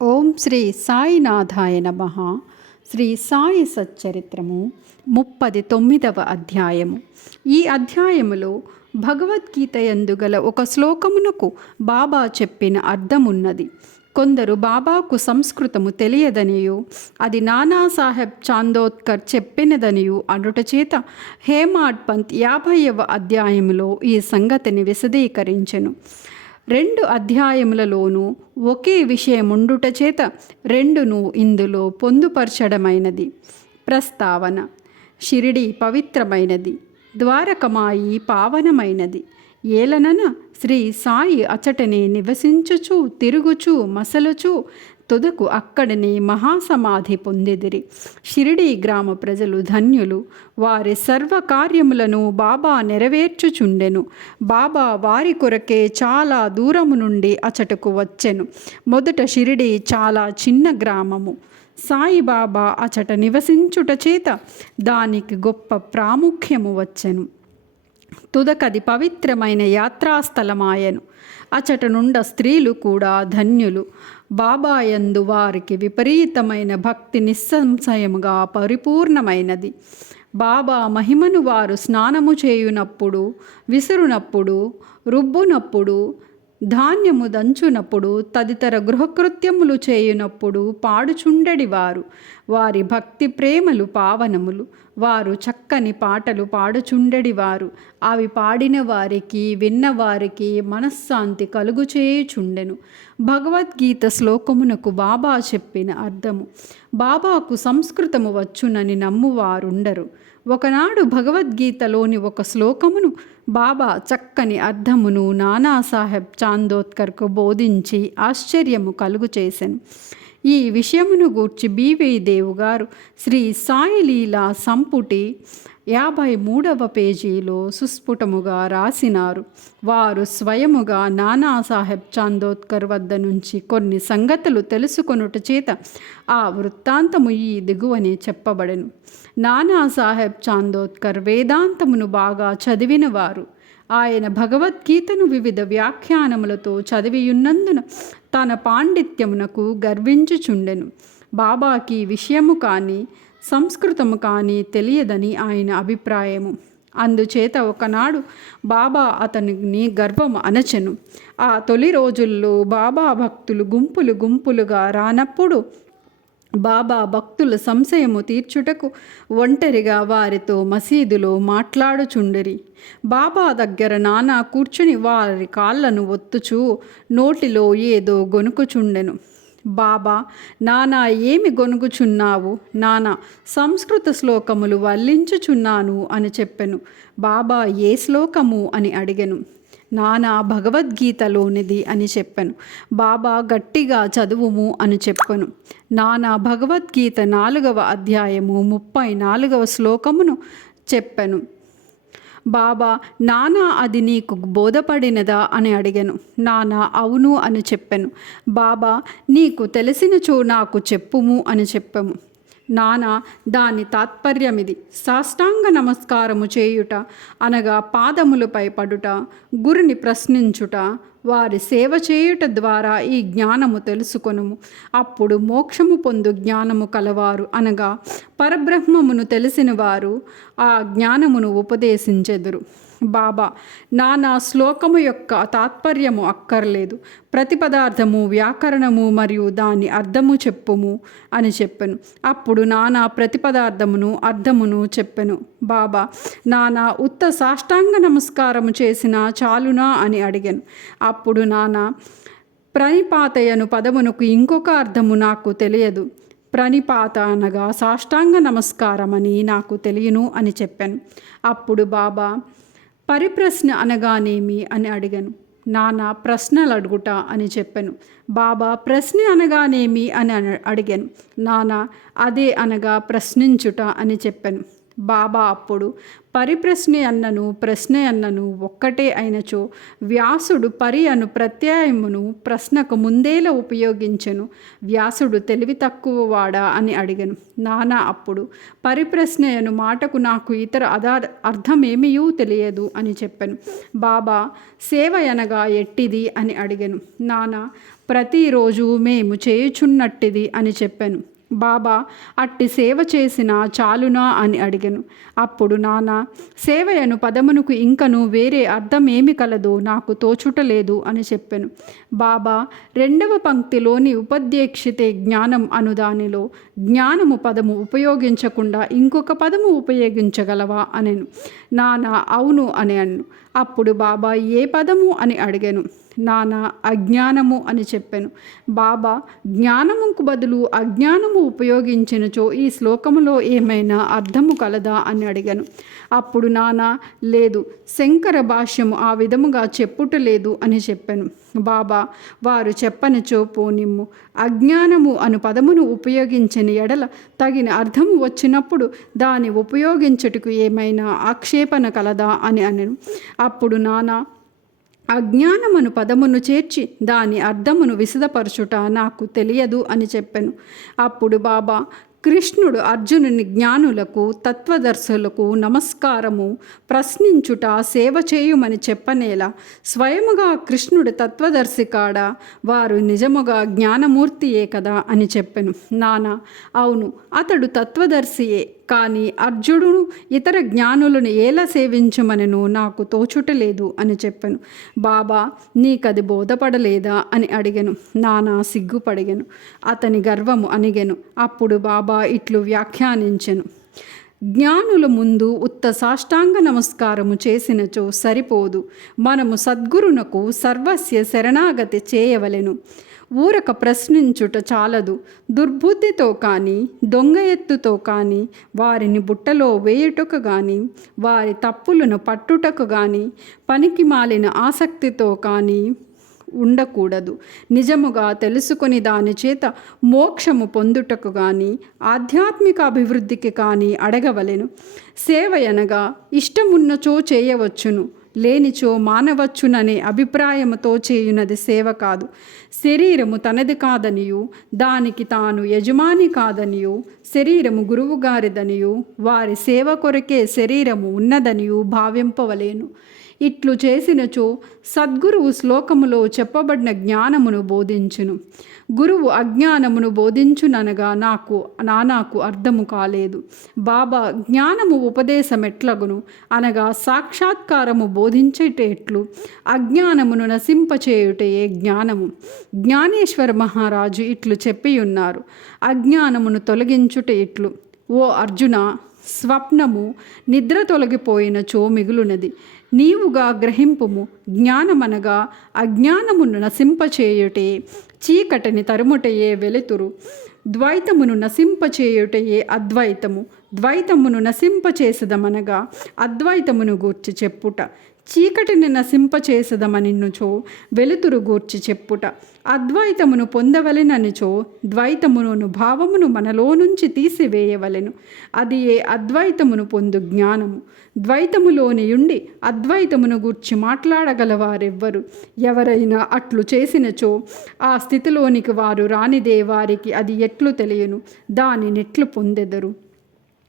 ఓం శ్రీ సాయినాథాయ నమః. శ్రీ సాయి సచ్చరిత్రము 39వ అధ్యాయము. ఈ అధ్యాయములో భగవద్గీత యందు గల ఒక శ్లోకమునకు బాబా చెప్పిన అర్థమున్నది. కొందరు బాబాకు సంస్కృతము తెలియదనియు అది నానాసాహెబ్ చాందోద్కర్ చెప్పినదనియు అనుట చేత హేమాడ్ పంత్ 50వ అధ్యాయములో ఈ సంగతిని విశదీకరించెను. 2 అధ్యాయములలోనూ ఒకే విషయముండుట చేత రెండును ఇందులో పొందుపరచడమైనది. ప్రస్తావన: షిరిడి పవిత్రమైనది, ద్వారకమాయి పావనమైనది. ఏలనన శ్రీ సాయి అచటనే నివసించుచు తిరుగుచు మసలుచు తుదకు అక్కడనే మహాసమాధి పొందిదిరి. షిరిడీ గ్రామ ప్రజలు ధన్యులు. వారి సర్వకార్యములను బాబా నెరవేర్చుచుండెను. బాబా వారి కొరకే చాలా దూరము నుండి అచటకు వచ్చెను. మొదట షిరిడీ చాలా చిన్న గ్రామము. సాయిబాబా అచట నివసించుట చేత దానికి గొప్ప ప్రాముఖ్యము వచ్చెను. తుదకది పవిత్రమైన యాత్రాస్థలమాయను. అచట నుండ స్త్రీలు కూడా ధన్యులు. బాబాయందు వారికి విపరీతమైన భక్తి నిస్సంశయముగా పరిపూర్ణమైనది. బాబా మహిమను వారు స్నానము చేయునప్పుడు, విసురునప్పుడు, రుబ్బునప్పుడు, ధాన్యము దంచునప్పుడు, తదితర గృహకృత్యములు చేయునప్పుడు పాడుచుండెడివారు. వారి భక్తి ప్రేమలు పావనములు. వారు చక్కని పాటలు పాడుచుండెడివారు. అవి పాడిన వారికి విన్నవారికి మనశ్శాంతి కలుగుచేయుచుండెను. భగవద్గీత శ్లోకమునకు బాబా చెప్పిన అర్థము: బాబాకు సంస్కృతము వచ్చునని నమ్మువారుండరు. ఒకనాడు భగవద్గీతలోని ఒక శ్లోకమును బాబా చక్కని అర్థమును నానాసాహెబ్ చాందోద్కర్కు బోధించి ఆశ్చర్యము కలుగు చేసెను. ఈ విషయమును గూర్చి బివి దేవుగారు శ్రీ సాయి లీలా సంపుటి 53వ పేజీలో సుస్ఫుటముగా రాసినారు. వారు స్వయముగా నానాసాహెబ్ చాందోద్కర్ వద్ద నుంచి కొన్ని సంగతులు తెలుసుకొనుట చేత ఆ వృత్తాంతము ఈ దిగువనే చెప్పబడెను. నానాసాహెబ్ చాందోద్కర్ వేదాంతమును బాగా చదివినవారు. ఆయన భగవద్గీతను వివిధ వ్యాఖ్యానములతో చదివియున్నందున తన పాండిత్యమునకు గర్వించుచుండెను. బాబాకి విషయము కానీ సంస్కృతము కానీ తెలియదని ఆయన అభిప్రాయము. అందుచేత ఒకనాడు బాబా అతనిని గర్వము అణచెను. ఆ తొలి రోజుల్లో బాబా భక్తులు గుంపులు గుంపులుగా రానప్పుడు బాబా భక్తుల సంశయము తీర్చుటకు ఒంటరిగా వారితో మసీదులో మాట్లాడుచుండిరి. బాబా దగ్గర నానా కూర్చుని వారి కాళ్ళను ఒత్తుచూ నోటిలో ఏదో గొనుకుచుండెను. బాబా, నానా ఏమి గొనుగుచున్నావు? నానా సంస్కృత శ్లోకములు వల్లించుచున్నాను అని చెప్పెను. బాబా ఏ శ్లోకము అని అడిగెను. నానా భగవద్గీతలోనిది అని చెప్పాను. బాబా గట్టిగా చదువుము అని చెప్పాను. నానా భగవద్గీత 4వ అధ్యాయము 34వ శ్లోకమును చెప్పాను. బాబా, నానా అది నీకు బోధపడినదా అని అడిగాను. నానా అవును అని చెప్పాను. బాబా, నీకు తెలిసినచో నాకు చెప్పుము అని చెప్పాము. నానా, దాని తాత్పర్యమిది: సాష్టాంగ నమస్కారము చేయుట అనగా పాదములపై పడుట, గురుని ప్రశ్నించుట, వారి సేవ చేయుట ద్వారా ఈ జ్ఞానము తెలుసుకొనుము. అప్పుడు మోక్షము పొందు జ్ఞానము కలవారు అనగా పరబ్రహ్మమును తెలిసిన వారు ఆ జ్ఞానమును ఉపదేశించెదరు. బాబా, నానా శ్లోకము యొక్క తాత్పర్యము అక్కర్లేదు. ప్రతి పదార్థము, వ్యాకరణము మరియు దాని అర్థము చెప్పుము అని చెప్పెను. అప్పుడు నానా ప్రతి పదార్థమును అర్థమును చెప్పెను. బాబా, నానా ఉత్త సాష్టాంగ నమస్కారము చేసినా చాలునా అని అడిగాను. అప్పుడు నానా, ప్రణిపాతయను పదమునకు ఇంకొక అర్థము నాకు తెలియదు. ప్రణిపాత అనగా సాష్టాంగ నమస్కారమని నాకు తెలియను అని చెప్పాను. అప్పుడు బాబా, పరిప్రశ్న అనగానేమి అని అడిగాను. నానా, ప్రశ్నలు అడుగుట అని చెప్పాను. బాబా, ప్రశ్న అనగానేమి అని అడిగాను. నానా, అదే అనగా ప్రశ్నించుట అని చెప్పాను. బాబా అప్పుడు పరిప్రశ్న అన్నను ప్రశ్న అన్నను ఒక్కటే అయినచో వ్యాసుడు పరి అను ప్రత్యయమును ప్రశ్నకు ముందేలా ఉపయోగించెను. వ్యాసుడు తెలివి తక్కువ వాడా అని అడిగను. నానా అప్పుడు పరిప్రశ్న అను మాటకు నాకు ఇతర అర్థమేమియూ తెలియదు అని చెప్పాను. బాబా సేవ అనగా ఎట్టిది అని అడిగాను. నానా ప్రతిరోజు మేము చేయుచున్నట్టిది అని చెప్పాను. బాబా అట్టి సేవ చేసినా చాలునా అని అడిగాను. అప్పుడు నాన్న సేవయను పదమునకు ఇంకను వేరే అర్థం ఏమి కలదో నాకు తోచుటలేదు అని చెప్పాను. బాబా రెండవ పంక్తిలోని ఉపదేక్షితే జ్ఞానం అను దానిలో జ్ఞానము పదము ఉపయోగించకుండా ఇంకొక పదము ఉపయోగించగలవా అనెను. నాన్న అవును అని అన్ను. అప్పుడు బాబా ఏ పదము అని అడిగాను. నాన్న అజ్ఞానము అని చెప్పాను. బాబా జ్ఞానముకు బదులు అజ్ఞానము ఉపయోగించినచో ఈ శ్లోకములో ఏమైనా అర్థము కలదా అని అడిగాను. అప్పుడు నాన్న లేదు, శంకర భాష్యము ఆ విధముగా చెప్పుటలేదు అని చెప్పాను. బాబా వారు చెప్పనిచో పోనిమ్ము. అజ్ఞానము అను పదమును ఉపయోగించిన ఎడల తగిన అర్థము వచ్చినప్పుడు దాన్ని ఉపయోగించుటకు ఏమైనా ఆక్షేపణ కలదా అని అనెను. అప్పుడు నాన్న అజ్ఞానమను పదమును చేర్చి దాని అర్థమును విశదపరచుట నాకు తెలియదు అని చెప్పాను. అప్పుడు బాబా కృష్ణుడు అర్జునుని జ్ఞానులకు తత్వదర్శులకు నమస్కారము ప్రశ్నించుట సేవ చేయుమని చెప్పనేలా స్వయముగా కృష్ణుడు తత్వదర్శి కాడా, వారు నిజముగా జ్ఞానమూర్తియే కదా అని చెప్పాను. నాన్న అవును, అతడు తత్వదర్శియే, కానీ అర్జునుడు ఇతర జ్ఞానులను ఎలా సేవించమనను నాకు తోచుటలేదు అని చెప్పాను. బాబా నీకది బోధపడలేదా అని అడిగాను. నానా సిగ్గుపడిగాను. అతని గర్వము అణిగెను. అప్పుడు బాబా ఇట్లు వ్యాఖ్యానించెను. జ్ఞానుల ముందు ఉత్త సాష్టాంగ నమస్కారము చేసినచో సరిపోదు. మనము సద్గురునకు సర్వస్య శరణాగతి చేయవలెను. ఊరక ప్రశ్నించుట చాలదు. దుర్బుద్ధితో కానీ దొంగ ఎత్తుతో కానీ వారిని బుట్టలో వేయుటకు కానీ వారి తప్పులను పట్టుటకు కానీ పనికి మాలిన ఆసక్తితో కానీ ఉండకూడదు. నిజముగా తెలుసుకొని దాని చేత మోక్షము పొందుటకు కానీ ఆధ్యాత్మిక అభివృద్ధికి కానీ అడగవలెను. సేవ అనగా ఇష్టమున్నచో చేయవచ్చును, లేనిచో మానవచ్చుననే అభిప్రాయముతో చేయునది సేవ కాదు. శరీరము తనది కాదనియు దానికి తాను యజమాని కాదనియు శరీరము గురువుగారిదనియు వారి సేవ కొరకే శరీరము ఉన్నదనియు భావింపవలేను. ఇట్లు చేసినచో సద్గురువు శ్లోకములో చెప్పబడిన జ్ఞానమును బోధించును. గురువు అజ్ఞానమును బోధించుననగా నాకు అర్థము కాలేదు. బాబా జ్ఞానము ఉపదేశమెట్లగును అనగా సాక్షాత్కారము బోధించేటెట్లు, అజ్ఞానమును నశింపచేయుటయే జ్ఞానము. జ్ఞానేశ్వర మహారాజు ఇట్లు చెప్పియున్నారు. అజ్ఞానమును తొలగించుట ఇట్లు. ఓ అర్జున, స్వప్నము నిద్ర తొలగిపోయినచో మిగులునది. నీవుగా గ్రహింపుము. జ్ఞానమనగా అజ్ఞానమును నశింపచేయుటే, చీకటిని తరుముటయే వెలుతురు. ద్వైతమును నశింపచేయుటయే అద్వైతము. ద్వైతమును నశింపచేసదమనగా అద్వైతమును గూర్చి చెప్పుట. చీకటిని నశింపచేసదమనినుచో వెలుతురు గూర్చి చెప్పుట. అద్వైతమును పొందవలెననిచో ద్వైతమును భావమును మనలో నుంచి తీసివేయవలెను. అది ఏ అద్వైతమును పొందు జ్ఞానము. ద్వైతములోనియుండి అద్వైతమును గూర్చి మాట్లాడగలవారెవ్వరు? ఎవరైనా అట్లు చేసినచో ఆ స్థితిలోనికి వారు రానిదే వారికి అది ఎట్లు తెలియను, దానినెట్లు పొందెదరు?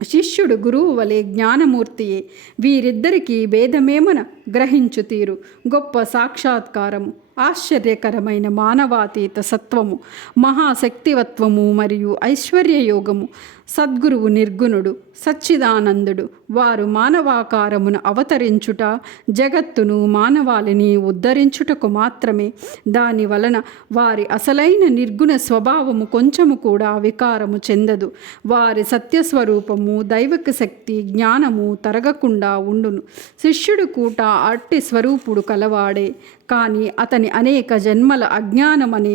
శిష్యుడు గురువు వలె జ్ఞానమూర్తియే. వీరిద్దరికీ భేదమేమన గ్రహించు తీరు. గొప్ప సాక్షాత్కారము, ఆశ్చర్యకరమైన మానవాతీత సత్వము, మహాశక్తివత్వము మరియు ఐశ్వర్యయోగము. సద్గురువు నిర్గుణుడు, సచ్చిదానందుడు. వారు మానవాకారమును అవతరించుట, జగత్తును మానవాళిని ఉద్ధరించుటకు మాత్రమే. దాని వలన వారి అసలైన నిర్గుణ స్వభావము కొంచెము కూడా వికారము చెందదు. వారి సత్యస్వరూపము, దైవిక శక్తి, జ్ఞానము తరగకుండా ఉండును. శిష్యుడు కూట అట్టి స్వరూపుడు కలవాడే, కానీ అతని అనేక జన్మల అజ్ఞానమని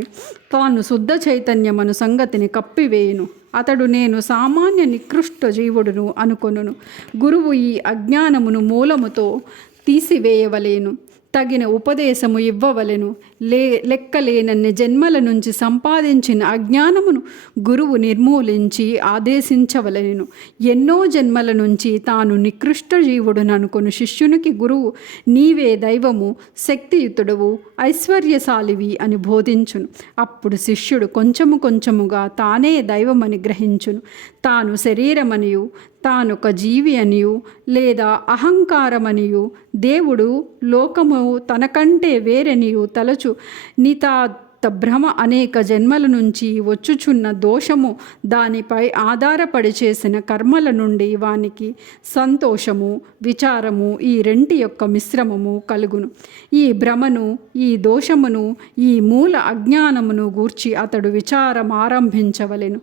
తాను శుద్ధ చైతన్యమను సంగతిని కప్పివేయును. అతడు నేను సామాన్య నికృష్ట జీవుడును అనుకొనును. గురువు ఈ అజ్ఞానమును మూలముతో తీసివేయవలేను. తగిన ఉపదేశము ఇవ్వవలెను. లెక్కలేనన్ని జన్మల నుంచి సంపాదించిన అజ్ఞానమును గురువు నిర్మూలించి ఆదేశించవలెను. ఎన్నో జన్మల నుంచి తాను నికృష్ట జీవుడుననుకొను శిష్యునికి గురువు నీవే దైవము, శక్తియుతుడవు, ఐశ్వర్యశాలివి అని బోధించును. అప్పుడు శిష్యుడు కొంచెము కొంచెముగా తానే దైవమని గ్రహించును. తాను శరీరమనియు, తానొక జీవి అనియు లేదా అహంకారమనియు, దేవుడు లోకము తనకంటే వేరనియు తలచు భ్రమ అనేక జన్మల నుంచి వచ్చుచున్న దోషము, దానిపై ఆధారపడి చేసిన కర్మల నుండి వానికి సంతోషము, విచారము ఈ రెంటి యొక్క మిశ్రమము కలుగును. ఈ భ్రమను, ఈ దోషమును, ఈ మూల అజ్ఞానమును గూర్చి అతడు విచారం ఆరంభించవలెను.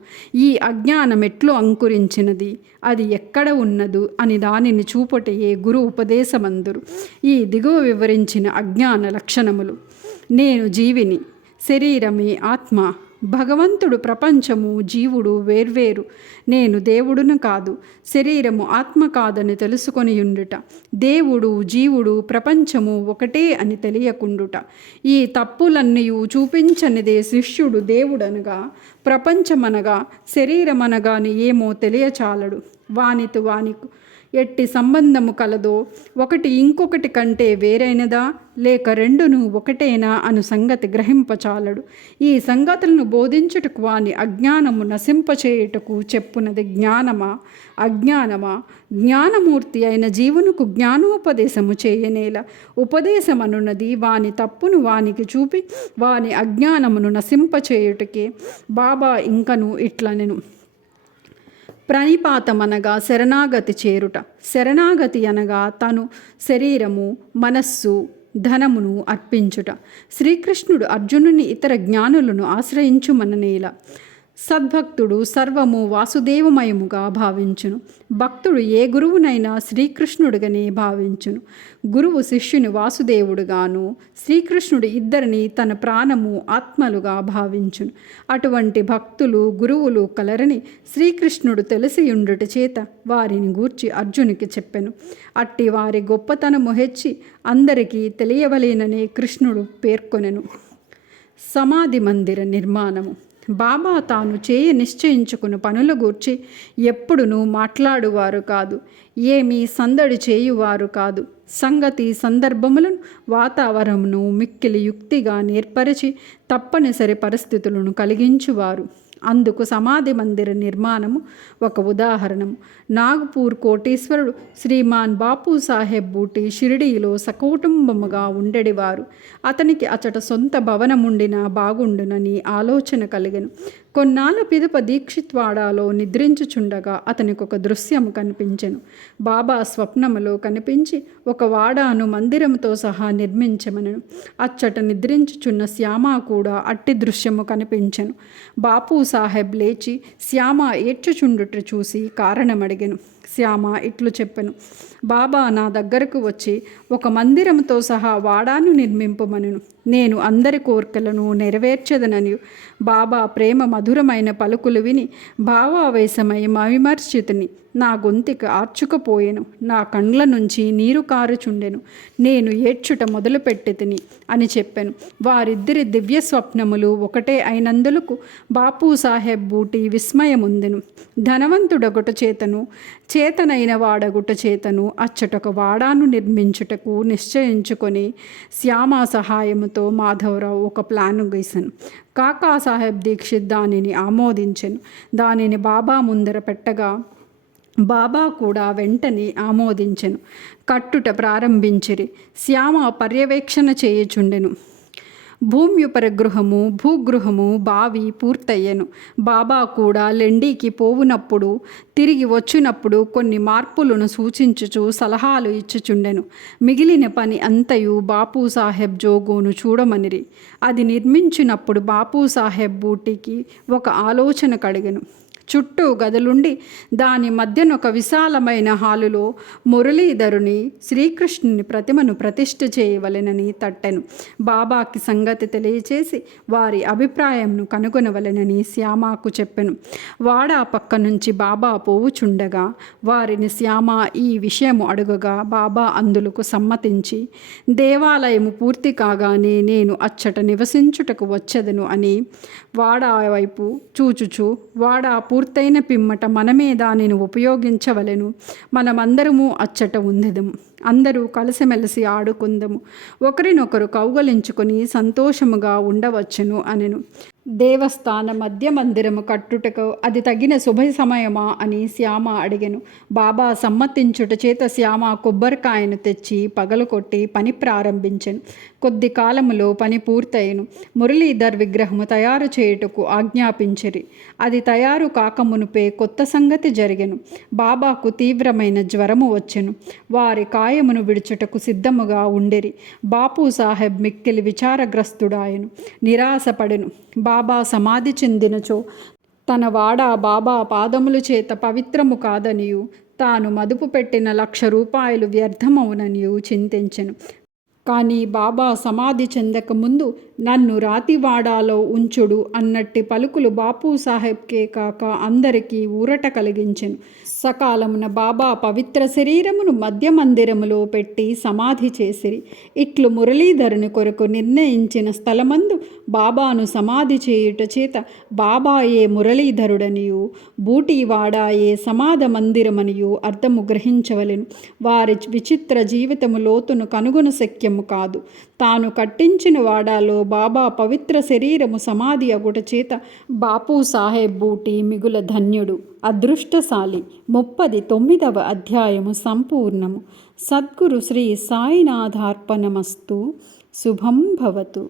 ఈ అజ్ఞానం ఎట్లు అంకురించినది, అది ఎక్కడ ఉన్నదు అని దానిని చూపటయే గురు ఉపదేశమందురు. ఈ దిగువ వివరించిన అజ్ఞాన లక్షణములు. నేను జీవిని, శరీరమే ఆత్మ, భగవంతుడు ప్రపంచము, జీవుడు వేర్వేరు, నేను దేవుడును కాదు, శరీరము ఆత్మ కాదని తెలుసుకొని ఉండుట, దేవుడు జీవుడు ప్రపంచము ఒకటే అని తెలియకుండుట. ఈ తప్పులన్నీ చూపించనిదే శిష్యుడు దేవుడనగా, ప్రపంచమనగా, శరీరమనగాని ఏమో తెలియచాలడు. వానితో వానికి ఎట్టి సంబంధము కలదో, ఒకటి ఇంకొకటి కంటే వేరైనదా లేక రెండును ఒకటేనా అను సంగతి గ్రహింపచాలడు. ఈ సంగతులను బోధించుటకు వాని అజ్ఞానము నశింపచేయుటకు చెప్పునది జ్ఞానమా అజ్ఞానమా? జ్ఞానమూర్తి అయిన జీవునకు జ్ఞానోపదేశము చేయనేల. ఉపదేశమనున్నది వాని తప్పును వానికి చూపి వాని అజ్ఞానమును నశింపచేయుటకే. బాబా ఇంకను ఇట్లనెను. ప్రణిపాతమనగా శరణాగతి చేరుట. శరణాగతి అనగా తను శరీరము, మనస్సు, ధనమును అర్పించుట. శ్రీకృష్ణుడు అర్జునుని ఇతర జ్ఞానులను ఆశ్రయించుమననేల. సద్భక్తుడు సర్వము వాసుదేవమయముగా భావించును. భక్తుడు ఏ గురువునైనా శ్రీకృష్ణుడుగానే భావించును. గురువు శిష్యుని వాసుదేవుడుగాను, శ్రీకృష్ణుడు ఇద్దరిని తన ప్రాణము, ఆత్మలుగా భావించును. అటువంటి భక్తులు, గురువులు కలరని శ్రీకృష్ణుడు తెలిసియుండుట చేత వారిని గూర్చి అర్జునికి చెప్పెను. అట్టి వారి గొప్పతనము హెచ్చి అందరికీ తెలియవలేననే కృష్ణుడు పేర్కొనెను. సమాధి మందిర నిర్మాణము. బాబా తాను నిశ్చయించుకున్న పనుల గూర్చి ఎప్పుడునూ మాట్లాడువారు కాదు, ఏమీ సందడి చేయువారు కాదు. సంగతి సందర్భములను, వాతావరణమును మిక్కిలి యుక్తిగా నేర్పరిచి తప్పనిసరి పరిస్థితులను కలిగించువారు. అందుకు సమాధి మందిర నిర్మాణము ఒక ఉదాహరణము. నాగపూర్ కోటీశ్వరుడు శ్రీమాన్ బాపు సాహెబ్ బూటి షిరిడీలో సకుటుంబముగా ఉండేవారు. అతనికి అచట సొంత భవనముండినా బాగుండునని ఆలోచన కలిగెను. కొన్నాళ్ళ పిదప దీక్షిత్వాడాలో నిద్రించుచుండగా అతనికి ఒక దృశ్యము కనిపించెను. బాబా స్వప్నములో కనిపించి ఒక వాడాను మందిరముతో సహా నిర్మించమనెను. అచ్చట నిద్రించుచున్న శ్యామ కూడా అట్టి దృశ్యము కనిపించెను. బాపు సాహెబ్ లేచి శ్యామ ఏడ్చుచుండుట చూసి కారణమడిగెను. శ్యామ ఇట్లు చెప్పెను. బాబా నా దగ్గరకు వచ్చి ఒక మందిరముతో సహా వాడాను నిర్మింపమనెను. నేను అందరి కోరికలను నెరవేర్చదనని. బాబా ప్రేమ మధురమైన పలుకులు విని భావావేశమై మవిమర్చితిని. నా గొంతిక ఆర్చుకపోయెను, నా కండ్ల నుంచి నీరు కారుచుండెను. నేను ఏడ్చుట మొదలుపెట్టి తిని అని చెప్పాను. వారిద్దరి దివ్య స్వప్నములు ఒకటే అయినందులకు బాపు సాహెబ్ బూటి విస్మయముందెను. ధనవంతుడొకట చేతను, చేతనైన వాడగుట చేతను అచ్చటొక వాడాను నిర్మించుటకు నిశ్చయించుకొని శ్యామ సహాయముతో మాధవరావు ఒక ప్లాను గీసెను. కాకాసాహెబ్ దీక్షిత్ దానిని ఆమోదించెను. దానిని బాబా ముందర పెట్టగా బాబా కూడా వెంటనే ఆమోదించెను. కట్టుట ప్రారంభించిరి. శ్యామ పర్యవేక్షణ చేయుచుండెను. భూమ్యుపరగృహము, భూగృహము, బావి పూర్తయ్యెను. బాబా కూడా లెండీకి పోవునప్పుడు, తిరిగి వచ్చినప్పుడు కొన్ని మార్పులను సూచించుచు సలహాలు ఇచ్చుచుండెను. మిగిలిన పని అంతయు బాపు సాహెబ్ జోగోను చూడమనిరి. అది నిర్మించినప్పుడు బాపు సాహెబ్ బూటికి ఒక ఆలోచన కలిగెను. చుట్టూ గదులుండి దాని మధ్యన ఒక విశాలమైన హాలులో మురళీధరుని శ్రీకృష్ణుని ప్రతిమను ప్రతిష్ఠ చేయవలెనని తట్టెను. బాబాకి సంగతి తెలియచేసి వారి అభిప్రాయంను కనుగొనవలెనని శ్యామకు చెప్పెను. వాడా పక్క నుంచి బాబా పోవుచుండగా వారిని శ్యామ ఈ విషయము అడుగగా బాబా అందులకు సమ్మతించి, దేవాలయము పూర్తి కాగానే నేను అచ్చట నివసించుటకు వచ్చెదను అని వాడా వైపు చూచుచు, వాడా పూర్తయిన పిమ్మట మనమే దానిని ఉపయోగించవలెను, మనమందరము అచ్చట ఉందెదము, అందరూ కలిసిమెలిసి ఆడుకుందము, ఒకరినొకరు కౌగలించుకొని సంతోషముగా ఉండవచ్చును అనెను. దేవస్థాన మధ్య మందిరము కట్టుటకు అది తగిన శుభ సమయమా అని శ్యామ అడిగెను. బాబా సమ్మతించుట చేత శ్యామ కొబ్బరికాయను తెచ్చి పగలకొట్టి పని ప్రారంభించెను. కొద్ది కాలములో పని పూర్తయ్యను. మురళీధర్ విగ్రహము తయారు చేయుటకు ఆజ్ఞాపించిరి. అది తయారు కాకమునుపే కొత్త సంగతి జరిగెను. బాబాకు తీవ్రమైన జ్వరము వచ్చెను. వారి కాయమును విడుచుటకు సిద్ధముగా ఉండిరి. బాపు సాహెబ్ మిక్కిలి విచారగ్రస్తుడాయను, నిరాశపడెను. బాబా సమాధి చెందినచో తన వాడ బాబా పాదముల చేత పవిత్రము కాదనియు, తాను మదుపు పెట్టిన 1,00,000 రూపాయలు వ్యర్థమవుననియు చింతించెను. కానీ బాబా సమాధి చెందకముందు నన్ను రాతివాడాలో ఉంచుడు అన్నట్టి పలుకులు బాపు సాహెబ్కే కాక అందరికీ ఊరట కలిగించెను. సకాలమున బాబా పవిత్ర శరీరమును మధ్య మందిరములో పెట్టి సమాధి చేసిరి. ఇట్లు మురళీధరుని కొరకు నిర్ణయించిన స్థలమందు బాబాను సమాధి చేయుట చేత బాబాయే మురళీధరుడనియు, బూటీవాడాయే సమాధ మందిరమనియు అర్థము గ్రహించవలెను. వారి విచిత్ర జీవితము లోతును కనుగొన శక్యము కాదు. తాను కట్టించిన వాడాలో బాబా పవిత్ర శరీరము సమాధి అగుట చేత బాపు సాహెబ్ బూటీ మిగుల ధన్యుడు, అదృష్టశాలి. 39వ అధ్యాయము సంపూర్ణము. సద్గురు శ్రీ సాయినాథార్పణమస్తు. శుభం భవతు.